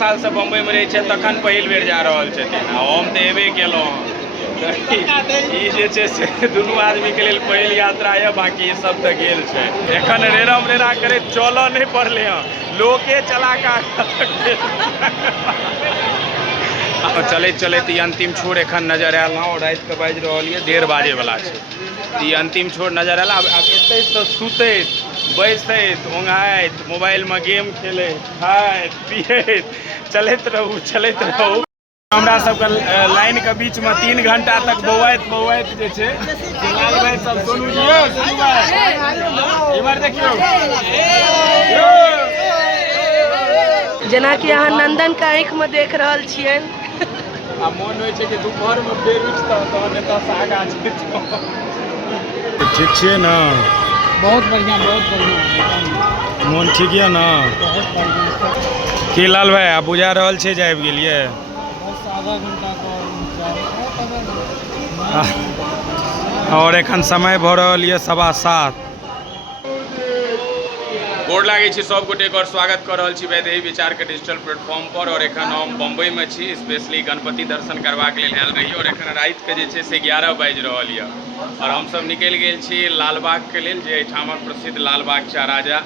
साल से बम्बई में रहे तखन पहिल बेर जा रहल छथिन। हम तऽ एबे केलहुँ। दुनू आदमी के लिए पहिल यात्रा है, बाकी सब तो गेल छै। एखन रेरम रेरा करे चल नहीं पड़ले हैं, लोके चला के चलते चलते अंतिम छोर एखन नजर आयल हँ। रात के बाज रहा है 1:30 बाजे वाला है। अंतिम छोर नजर आयल। अब एत तो सुतैत बैसैत ओंघाइत मोबाइल में गेम खेलैत खाइत पियैत चलैत रहू हमरा सबके लाइन के बीच में 3 घंटा तक बौआइत जे छै लाल भाई सब सोनू जी इमहर देखियो जेना कि अहाँ नंदन के आँख में देख रहल छियन। आ मोन होइ छै कि दोपहर में फेर उठतौ तहन एतऽ से आगाँ जेतौ। ठीक छियै ना? बहुत बढ़िया मोन ठीक यऽ ना? बहुत बढ़िया। की लाल भाई आप बुझा रहल छै जे आबि गेलियै? बस आधा घंटा और एखन समय भऽ रहल यऽ 7:15। गोर लागै छी सब गोटे और स्वागत कर रहल छी वैदेही विचार के डिजिटल प्लेटफॉर्म पर। और एखन हम बम्बई में छी, स्पेशली गणपति दर्शन करबाक लेल आयल रही। और एखन रात के जे छै से 11 बाजि रहल यऽ और हम सब निकलि गेल छी लालबाग के लेल, जे एहिठामक प्रसिद्ध लालबाग चा राजा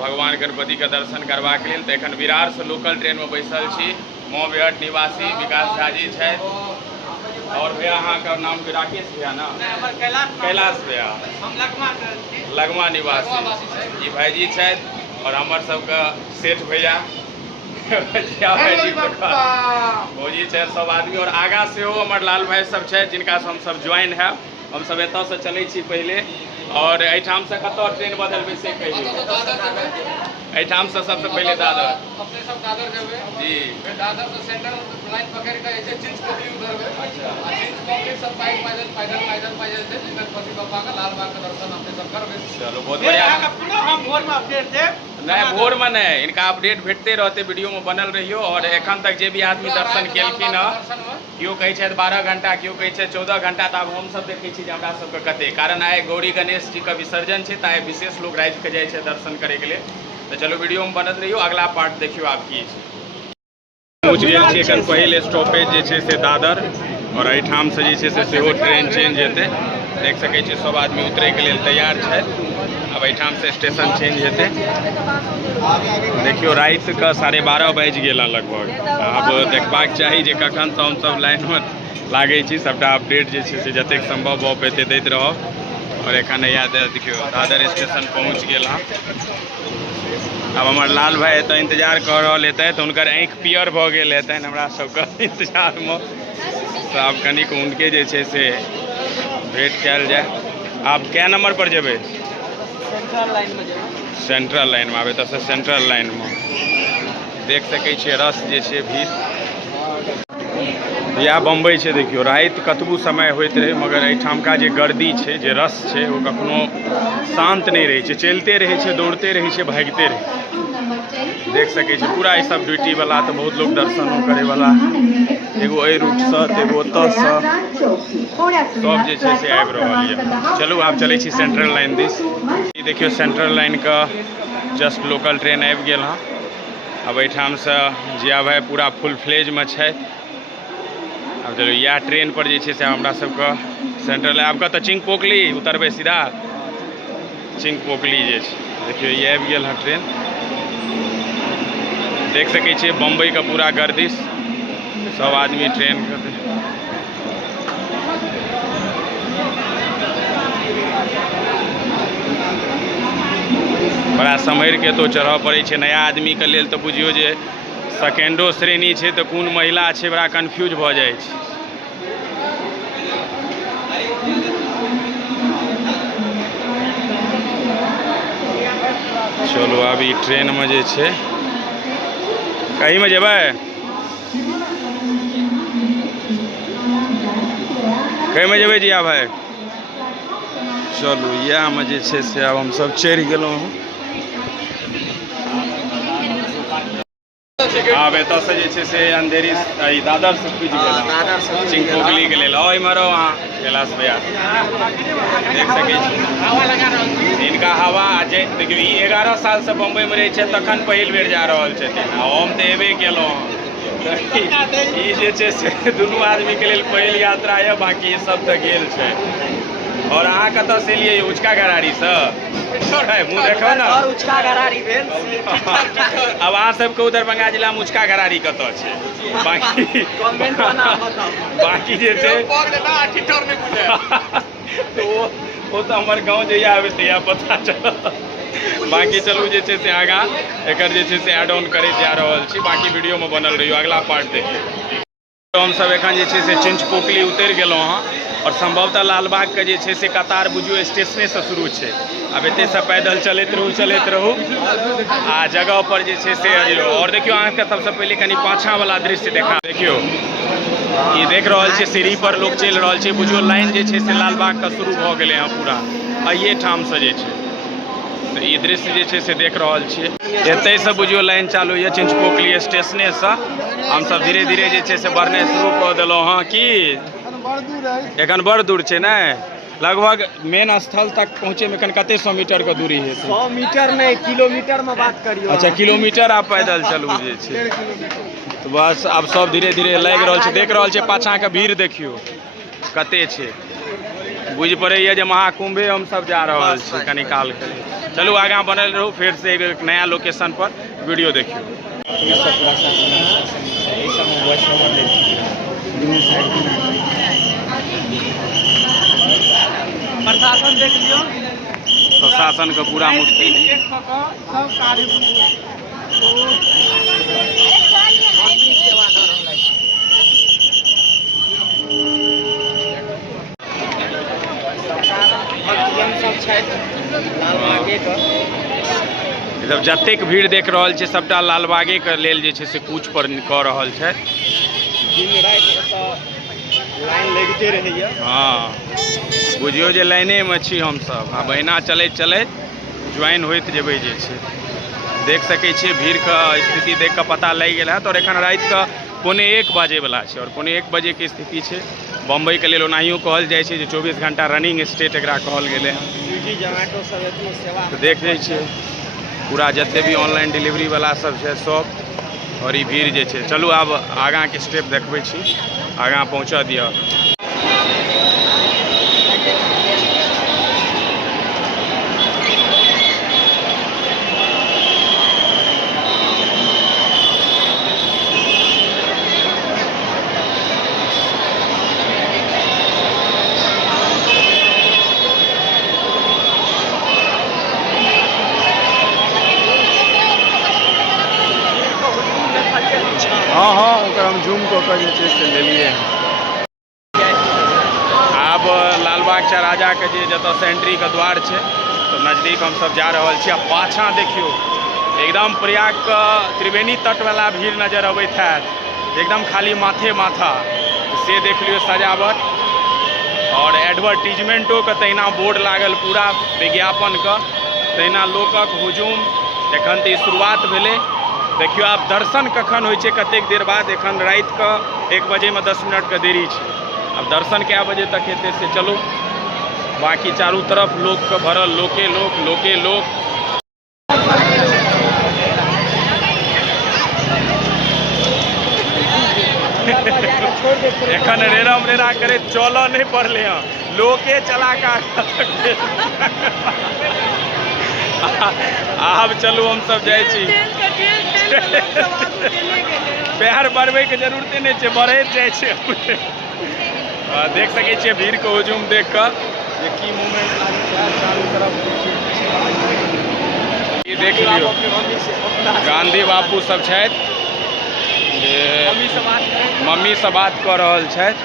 भगवान गणपति के दर्शन करबाक लेल। तऽ एखन विरार से लोकल ट्रेन में बैसल छी। मौबेहट निवासी विकास झा जी छै और भैया अहाँ का नाम राकेश भैया ना? कैलाश भैया। लगमा निवासी ई भाईजी छथि और हमर सबके सेठ भैया भौजी छथि सब आदमी। और आगाँ से हमर लाल भाई सब छथि जिनका से हम सब ज्वाइन है। हम सब एतऽ से चलै छी पहले और एहिठाम से कतऽ ट्रेन बदलबै से कहियौ। एहिठाम से सबसे पहले दादर अपने सब दादर जेबै जी, फिर दादर से सेंट्रल लाइन पकड़ के ऐसे चिंचपोकली उतरबै। अच्छा, चिंचपोकली सब पैदल से गणपति बाबा का लालबाग का दर्शन अपने सब करबै। चलो बहुत बढ़िया। हम भोर में अपडेट देब। नहीं भोर में नहीं, इनका अपडेट भेटते रहते, वीडियो में बनल रहियो। और एखन तक जे भी आदमी दर्शन केलखिन हँ, केओ कहै छै 12 घंटा, केओ कहै छै 14 घंटा। तऽ आब हमसब देखै छी जे हमरा सबके कते, कारण आइ गौरी गणेश जी के विसर्जन छै, तऽ आइ विशेष लोग रात के जाइ छै दर्शन करे के लिए। तो चलो वीडियो में बनल रहियो, अगला पार्ट देखियो आप की पहुँच गेल छी। एखन पहिल स्टॉपेज जे छै से दादर और एहिठाम से जे छै से सेहो ट्रेन चेंज हेतै। देख सकै छी सब आदमी उतरे के लिए तैयार छै। अब एहिठाम से स्टेशन चेंज हेतै। देखियो रात के 12:30 बाजि गेल लगभग। अब देखबाक चाही जे कखन तऽ हमसब लाइन में लागै छी। सबटा अपडेट जे छै से जतेक संभव भऽ पेतै दैत रहब। और एखन याद देखियो दादर स्टेशन पहुँच गेल हँ। अब हमार लाल भाई एतऽ इंतजार कर रहल हेतै, तो उनकर आँख पियर भऽ गेल हेतनि हमरा सबके इंतजार में। तो आब कनिक उनके जे छै से भेंट कयल जाए। आप क्या नंबर पर जेबै? सेंट्रल लाइन में जेबै। सेंट्रल लाइन में आबे तो सेंट्रल लाइन में देख सकै छियै रस जे छै भीड़। या बम्बई छै देखियो, रात कतबू समय होइत रहे मगर एहिठामका जे गर्दी छै, जे रस छै, वो कखनो शांत नहीं रहे छै, चलते रहे छै, दौड़ते रहे छै, भागते रहे। देख सकै छी पूरा ई सब ड्यूटी वाला, तो बहुत लोग दर्शनो करे वाला, एगो एहि रूट से एगो ओतऽ से सब जे छै से आबि रहल यऽ। चलू आब चलै छी सेंट्रल लाइन दिस। ई देखियो सेंट्रल लाइन का जस्ट लोकल ट्रेन आबि गेल हँ। अब एहिठाम से जिया भाई पूरा फुल फ्लेज में छै। अब चलो या ट्रेन पर जे छै से हमरा सबके सेंट्रल आब कतऽ चिंकपोकली उतरबै सीधा। चिंकपोकली जे छै देखियो ये आबि गेल हँ ट्रेन। देख सकै छियै बम्बई का पूरा गर्दिश, सब आदमी ट्रेन के बड़ा सम्हर के तो चढ़ऽ पड़ै छै। नया आदमी के लेल तो बुझियो जे सेकेंडो श्रेणी छै, तो कोन महिला छै बड़ा कन्फ्यूज भऽ जाइ छै। चलो अब ई ट्रेन में जे छै कहीं में जेबै, कहीं में जेबै जिया भाई? चलू इएह में जे छै से आब हम सब चढ़ि गेलहुँ हँ। आब एतऽ से जे छै से अंधेरी ई दादर से पूछ गेल चिंकोकली के लेल ओइ मरो अहाँ कैलाश भैया देख सकै छी इनका हवा जे देखियौ ई 11 साल से बम्बई में रहै छै तखन पहिल बेर जा रहल छथिन आ हम तऽ एबे केलहुँ ई जे छै से दुनू आदमी के लेल पहिल यात्रा यऽ बाकी सब तऽ गेल छै और अहाँ कतऽ से एलियै उचका गरारी से मुँह देखो ना और उचका गरारी भेल अब अहाँ सबके उधर दरभंगा जिला में उचका गरारी कतऽ छै बाकी कमेंट में नाम बताओ बाकी जे छै तो वो तो हमर गाँव जहिया आबे तहिया पता चलत बाकी चलू जे छै से आगाँ एकर जे छै से एड ऑन करैत जा रहल छी बाकी वीडियो में बनल रहियो अगला पार्ट देखियौ हमसब एखन जे छै से चिंचपोकली उतरि गेलहुँ हँ और संभवतः लालबाग के जे छै से कतार बुझियो स्टेशने से शुरू छै अब एते से पैदल चलैत रहू आ जगह पर जे छै से और देखियो अहाँके सबसे पहले कनी पाछा वाला दृश्य देखा देखियो ई देख रहल छै सीढ़ी पर लोग चलि रहल छै बुझियो लाइन जे छै से लालबाग का शुरू भऽ गेलै हँ पूरा अहिए ठाम से जे छै तो ई दृश्य जे छै से देख रहल छियै एतै से बुझियो लाइन चालू यऽ चिंचपोकली स्टेशने से हमसब धीरे धीरे जे छै से बढ़ने शुरू कऽ देलहुँ हँ कि एखन बड़ दूर छै ने लगभग मेन स्थल तक पहुँचे में एखन कते 100 मीटर के दूरी है 100 मीटर नहीं किलोमीटर में बात करियो अच्छा किलोमीटर आप पैदल चलू जे छै तो बस अब सब धीरे धीरे लागि रहल छै देख रहल छै पाछा के भीड़ देखियो कते छै बुझ पड़ैया जे महाकुंभे हम सब जा रहल छी कनी काल के चलू आगाँ बनल रहू फिर से एक नया लोकेशन पर वीडियो देखियो प्रशासन देख लियो प्रशासन का पूरा मुश्किल सब कार्य जब जतेक भीड़ देख रहल छै सबटा लालबागे के लेल जे छै से कूच पर कऽ रहल छै दिन राति लाइन लगिते रहैया हाँ बुझियो जे लाइने में छी हमसब आब अहिना चलैत चलैत ज्वाइन होइत जेबै जे छै देख सकै छियै भीड़ के स्थिति देख कऽ पता लागि गेल हैत और एखन राति के 1:45 बजे वाला छै और 1:45 बजे के स्थिति छै बम्बई के लेल ओनाहियो कहल जाइ छै जे 24 घंटा रनिंग स्टेट एकरा कहल गेलै हँ स्विगी जोमेटो सब एतनो सेवा तो देख लै छियै पूरा जते भी ऑनलाइन डिलीवरी वाला सब छै सब और ई भीड़ जे छै चलू आब आगाँ के स्टेप देखबै छी आगाँ पहुँचा दिअ हाँ हाँ ओकर हम जूम कऽ के जे छै से लेलिए आब लालबाग चौराहा के जे जतऽ से एंट्री के द्वार छै तो नजदीक हम सब जा रहल छी आ पाछाँ देखियो एकदम प्रयाग के त्रिवेणी तट वाला भीड़ नजर अबैत हैत एकदम खाली माथे माथा से देख लियो सजावट और एडवर्टीजमेंटो के तहिना बोर्ड लागल पूरा विज्ञापन के तहिना लोकक हुजूम एखन तऽ शुरुआत भेलै देखियो आब दर्शन कखन होइ छै कतेक देर बाद एखन राति के 1 बजे में 10 मिनट के देरी छै अब दर्शन कए बजे तक हेतै से चलू बाकी चारू तरफ लोक के भरल लोके लोक एखन रेरम रेरा करे चल नहीं पड़ले हँ लोके चला के आब चलू हम सब जाइ छी पैर बढ़बै के जरूरते नहीं छै बढ़ैत जाइ छै देख सकै छियै भीड़ के हुजूम देख कऽ जे की मूवमेंट लागै छै चारू तरफ ई देख लियौ गांधी बापू सब छथि जे मम्मी से बात कऽ रहल छथि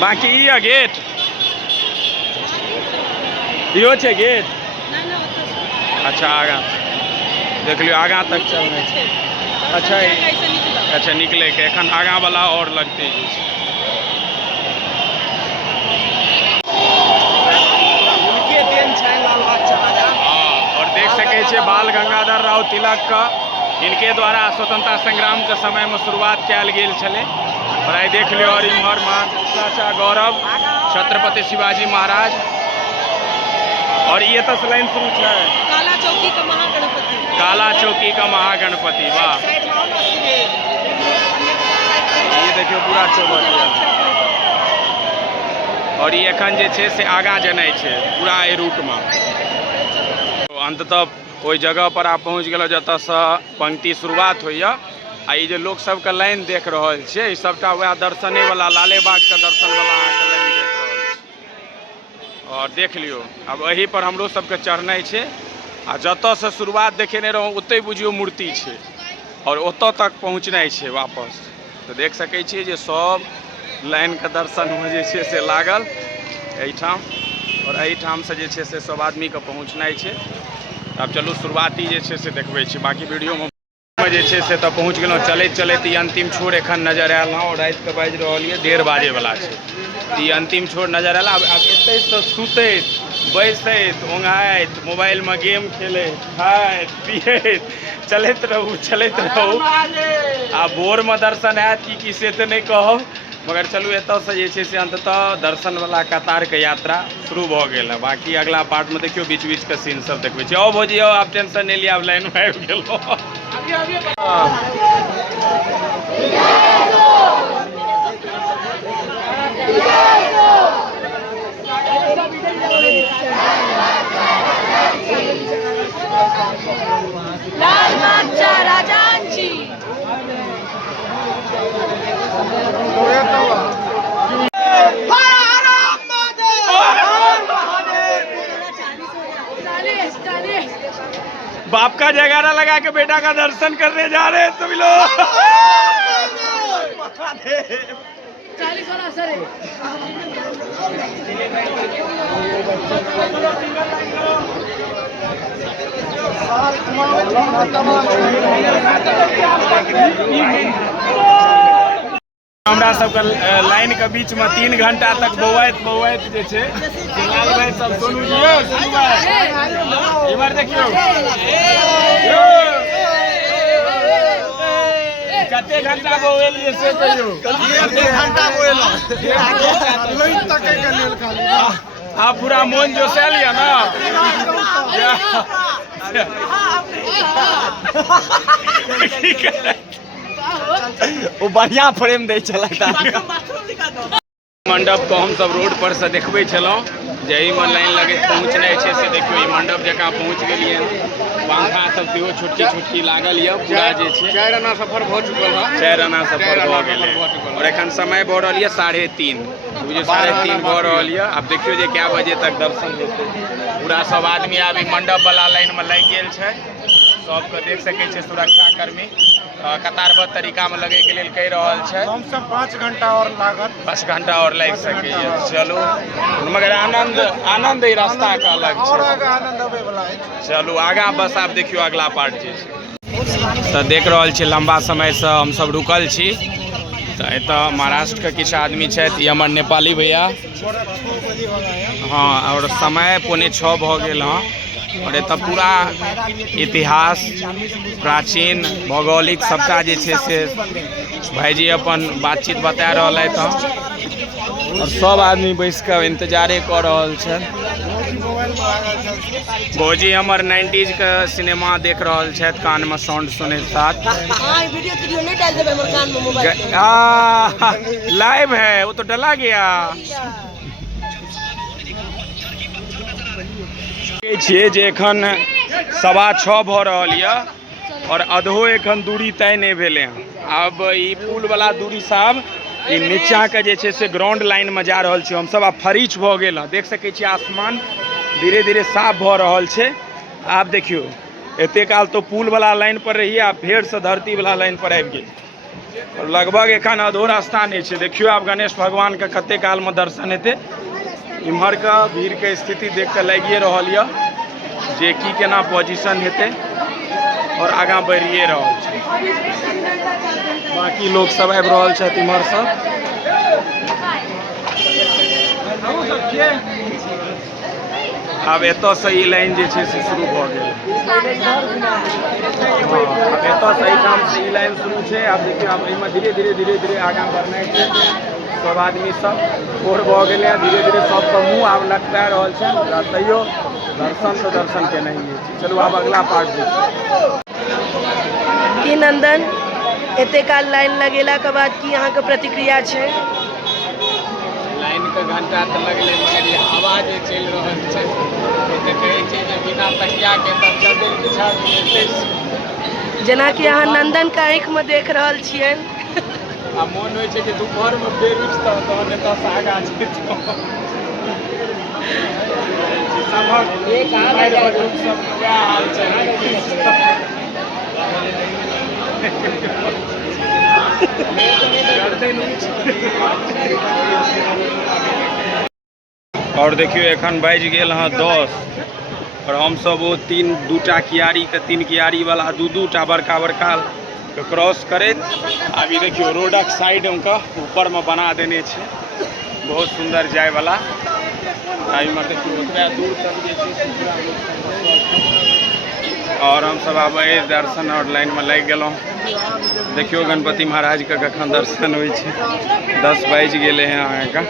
बाकी ई गेट इहो छै गेट अच्छा आगाँ देख लियो आगाँ तक चलना छै अच्छा निकले के एखन आगाँ वाला और लगते छै और देख सके छियै बाल गंगाधर राव तिलक का इनके द्वारा स्वतंत्रता संग्राम के समय में शुरुआत कयल गेल छलै। और आई देख लियो और इम्हर चाचा गौरव छत्रपति शिवाजी महाराज। और ये तो लाइन शुरू है काला चौकी का महागणपति। काला चौकी का महागणपति, वाह। ये देखियो पूरा चौबट। और ये एखन जे छै से आगाँ जेनाइ छै पूरा एहि रूटमे। अंततः ओहि जगह पर आप पहुँच गेलहुँ जतऽसँ पंक्ति शुरुआत होइए। आ ई जे लोक सबके लाइन देख रहल छियै ई सबटा वएह दर्शने वाला लालेबाग के दर्शन वाला अहाँके लाइन देख रहल छी। और देख लियौ अब एही पर हमरो सबके चढ़नाइ छै। आ जतऽसँ शुरुआत देखेने रहौं ओतहि बुझियौ मूर्ति छै और ओतऽ तक पहुँचनाइ छै वापस। तऽ देख सकै छियै जे सब लाइन के दर्शनमे जे छै से लागल एहिठाम। और एहिठामसँ जे छै से सब आदमीके पहुँचनाइ छै। अब चलू शुरुआती जे छै से देखबै छी, बाकी वीडियोमे जे छै से तऽ पहुँच गेलहुँ। चलैत चलैत ई अंतिम छोर एखन नजर आयल हँ। और रातिके बाजि रहल यऽ 1:30 बाजेवला छै। ई अंतिम छोर नजर आयल। आब एतैसँ सुतैत बैसैत ओंघाइत मोबाइलमे गेम खेलैत खाइत पियैत चलैत रहू। आ भोरमे दर्शन हैत कि से तऽ नहि कहब, मगर चलू एतऽसँ जे छै से अंततः दर्शनवला कतारके यात्रा शुरू भऽ गेल है। बाकी अगला पार्टमे देखियौ बीच बीचके सीन सब देखबै छी। आओ भौजी आओ, आप टेंशन नहि लिअ, आब लाइनमे आबि गेलहुँ। लाल बादशाह राजांची। बाप का जयकारा लगा के बेटा का दर्शन करने जा रहे हैं सभी लोग। 40 वाला असर है। हमरा सबके लाइन के बीच में 3 घंटा तक बौआइत जे छै लाल भाई सब सोनू जी इमहर देखियो कते घंटा बौएलिए से कहियो। कते घंटा बौएलो लोइन तक के लेल खाली आप पूरा मन जो से लिया ना। वो बढ़िया फ्रेम दे चलता। मंडप को हम सब रोड पर से देखबै छलहुँ जाहिमे लाइन लगे पहुँचनाइ छै से देखियो ई मंडप जकाँ पहुँच गेलियै। पंखा सब सेहो छोटकी छोटकी लागल यऽ। पूरा जे छै 4 आना सफर भऽ चुकल है। 4 आना सफर भऽ गेलै। और एखन समय भऽ रहल यऽ 3:30। बुझियौ 3:30 भऽ रहल यऽ। आब देखियो जे कए बजे तक दर्शन हेतै। पूरा सब आदमी आब ई मंडप वाला लाइन में लागि गेल छै। सबके देख सकै छै सुरक्षा कर्मी कतारबद्ध तरीका में लगे के लेल कहि रहल छै। कम से 5 घंटा और लागत। 5 घंटा और लागि सकैए। चलू मगर आनंद ई रास्ता का अलग छै। आनंद अबै वाला है। चलू आगाँ बस आब देखियो अगला पार्ट जे छै तऽ देख रहल छी लंबा समयसँ हमसब रुकल छी। तऽ एतऽ महाराष्ट्रके किछु आदमी छथि, ई हमर नेपाली भैया। हाँ और समय 5:45 भऽ गेल हँ। और एतऽ पूरा इतिहास प्राचीन भौगोलिक सबटा जे छै से भाईजी अपन बातचीत बता रहलथि हँ। और सब आदमी बैस कऽ इंतजारे कऽ रहल छथि। भौजी हमर 90s के सिनेमा देख रहल छथि कानमे साउंड सुनैत साथ। वीडियो नहीं डाल देबे हमर कान में मोबाइल। लाइव है वो तो डला गया। छियै जे एखन 6:15 भऽ रहल यऽ और अधो एखन दूरी तय नहीं भेले हैं। अब ई पुल वाला दूरी साहब ई नीचा के जे छै से ग्राउंड लाइन में जा रहल छी हमसब। आब फरीच भऽ गेल हँ। देख सकै छी आसमान धीरे धीरे साफ भऽ रहल छै। आब देखियो एते काल तो पुल वाला लाइन पर रहिए आ फेर से धरती वाला लाइन पर आबि गेल। और लगभग एखन अधो रास्ता नहीं छै। देखियो आब गणेश भगवान के कते काल में दर्शन हेतै। इम्हर का भीड़ के स्थिति देख के लागिए रहल यऽ जे की केना पोजीशन हेतै और आगाँ बढ़िए रहल छै। बाकी लोग सब आबि रहल छथि इम्हर सब। आब एतऽ से ई लाइन जे छै से शुरू भऽ गेल। आब एतऽ से एहिठाम से ई लाइन शुरू छै। आब देखियौ आब एहिमे धीरे धीरे आगाँ बढ़नाइ छै। सब आदमी सब भोर भऽ गेलै हैं, धीरे धीरे सबके मुँह आब लटका रहल छै। तैयो दर्शन तो दर्शन केनाइए छै। चलू आब अगला पार्ट देखियौ। की नंदन एते काल लाइन लगेलाके बाद की अहाँके प्रतिक्रिया छै? लाइन के घंटा तऽ लगलै, मगर ये हवा जे चलि रहल छै तऽ कहै छै जे बिना तकिया के तब चद्दर बिछा दियै। जेनाकि अहाँ नंदनके आँखिमे देख रहल छियनि। आ मोन होइ छै कि दुपहरमे फेर उठतौ तहन एतऽसँ आगाँ जेतौ। सभक सबके वएह हाल छै। और देखियो एखन बाजि गेल हँ 10 और हमसब वो दूटा कियारी के 3 कियारी वाला दू टा बड़का बड़का के क्रॉस करैत अभी देखियो रोडक साइड उनका ऊपर में बना देने छै, बहुत सुंदर जाय वाला। एहिमे देखियो ओतबे दूर तक जे छै पूरा और हम सब आब दर्शन और लाइन में लग गेलहुँ। देखियो गणपति महाराज के कखन दर्शन होइ छै। 10 बाजि गेले हैं अहाँके,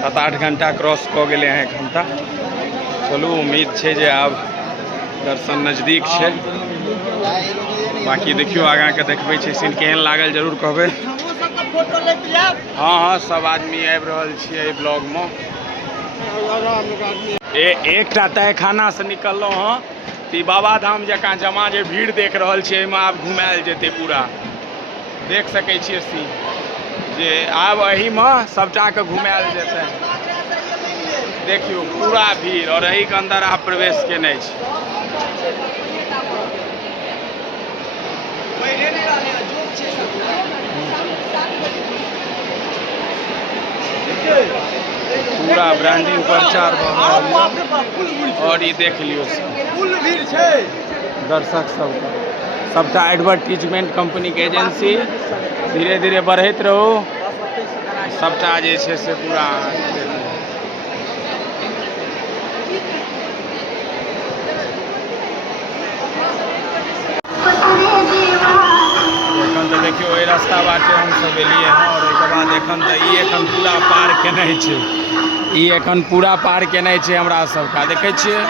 7-8 घंटा क्रॉस कऽ गेले हैं एखन तक। चलू उम्मीद छै जे आब दर्शन नजदीक छै। बाकी देखियो आगाँ के देखबै छै सीन केहन लागल जरूर कहबै। हाँ सब आदमी आबि रहल छियै ब्लॉग में। एकटा तहखाना से निकललहुँ हँ तऽ बाबाधाम जकाँ जमा जे भीड़ देख रहल छियै एहिमे आब घुमायल जेतै पूरा। देख सकै छियै सीन जे आब एहिमे सबटाके घुमायल जेतै। देखियो पूरा भीड़ और एहि के अंदर आब प्रवेश केनाइ छै। पूरा ब्रांडिंग प्रचार भऽ रहल है और ये देख लियो दर्शक सबटा एडवर्टीजमेंट कंपनी के एजेंसी धीरे धीरे बढ़ैत रहू। सबटा जे छै से पूरा एखन तऽ देखियो एहि रास्ता बाटे हमसब एलियै हँ और एहिके बाद एखन तऽ ई एखन पूरा पार केनाइ छै। ई एखन पूरा पार केनाइ छै हमरा सबके। देखै छियै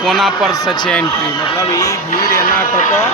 कोना पर से छै एंट्री, मतलब ई भीड़ एना कऽ कऽ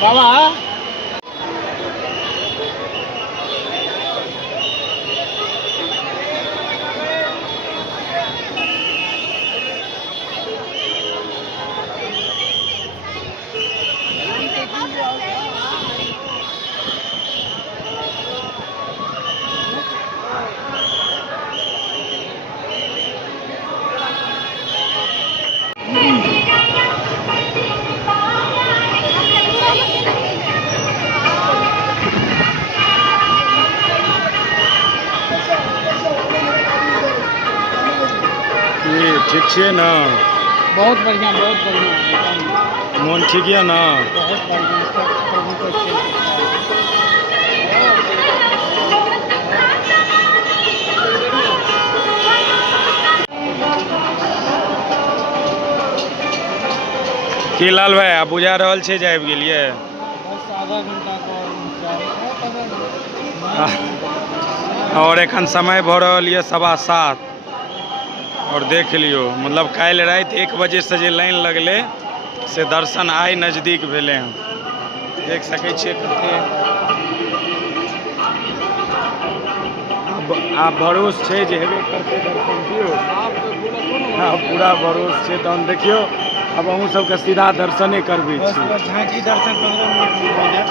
बाबा छियै ने? बहुत बढ़िया, बहुत बढ़िया। मोन ठीक यऽ ने? बहुत बढ़िया, सब प्रभु को चल। की लाल भाई आब बुझा रहल छै जे आबि गेलियै? बस आधा घंटा और एखन समय भऽ रहल यऽ 7:15 और देख लियो मतलब काल्हि राति 1 बजे से जे लाइन लगले से दर्शन आइ नजदीक भेले हैं। देख सकै छियै कते आब भरोस छै जे हेबे करतै दर्शन दियौ। हाँ पूरा भरोस छै तहन देखियो अब अहूँ सबके सीधा दर्शने करबै छी। झांकी दर्शन 15 मिनट में हो जाए।